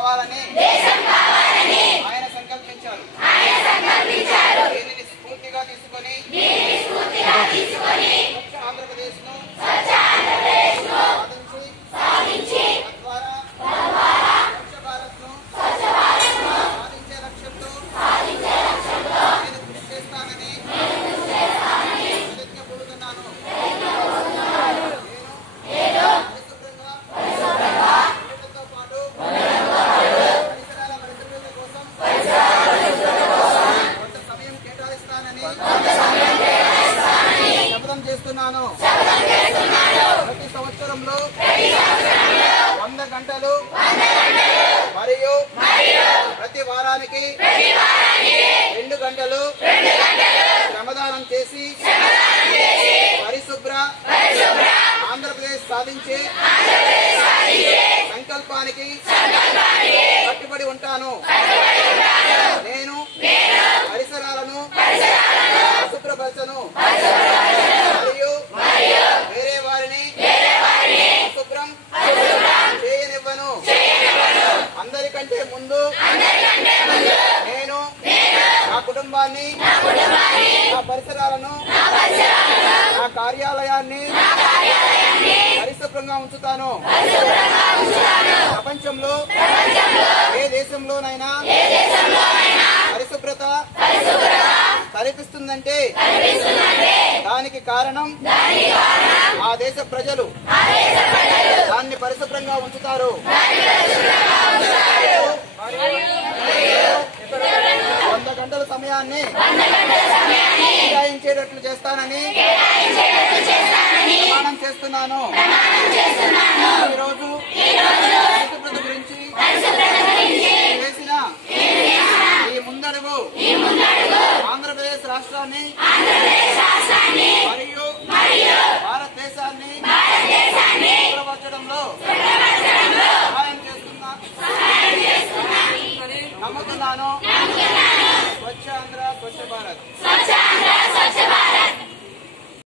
కావాలని ఆయన సంకల్పించారు. దీనిని స్ఫూర్తిగా తీసుకొని ఆంధ్రప్రదేశ్ ను సాధించి తద్వారా స్వచ్ఛ భారత్ ను సాధించే లక్ష్యంతో నేను కృషి చేస్తానని ప్రతిజ్ఞ పూడుతున్నాను. నేను పరిశుభ్రంగా ఉండటంతో పాటు పరిసరాల పరిశుభ్రత కోసం కొంత సమయం కేటాయిస్తానని శపథం చేస్తున్నాను. ప్రతి సంవత్సరంలో 100 గంటలు మరియు ప్రతి వారానికి 2 గంటలు శ్రమదానం చేసి పరిశుభ్ర ఆంధ్రప్రదేశ్ సాధించే సంకల్పానికి కట్టుబడి ఉంటాను. నేను పరిసరాలను అశుభ్రపరచను మరియు వేరే వారిని అశుభ్రం చేయనివ్వను. అందరికంటే ముందు నేను నా కుటుంబాన్ని, నా పరిసరాలను, నా కార్యాలయాన్ని పరిశుభ్రంగా ఉంచుతాను. ప్రపంచంలో ఏ దేశంలోనైనా పరిశుభ్రత కనిపిస్తుందంటే దానికి కారణం ఆ దేశ ప్రజలు దాన్ని పరిశుభ్రంగా ఉంచుతారు. 100 గంటల సమయాన్ని కేటాయించేటట్లు చేస్తానని ప్రమాణం చేస్తున్నాను. ఈరోజు పరిశుభ్రత గురించి చేసిన ఈ ముందడుగు ఆంధ్రప్రదేశ్ రాష్ట్రాన్ని మరియు భారత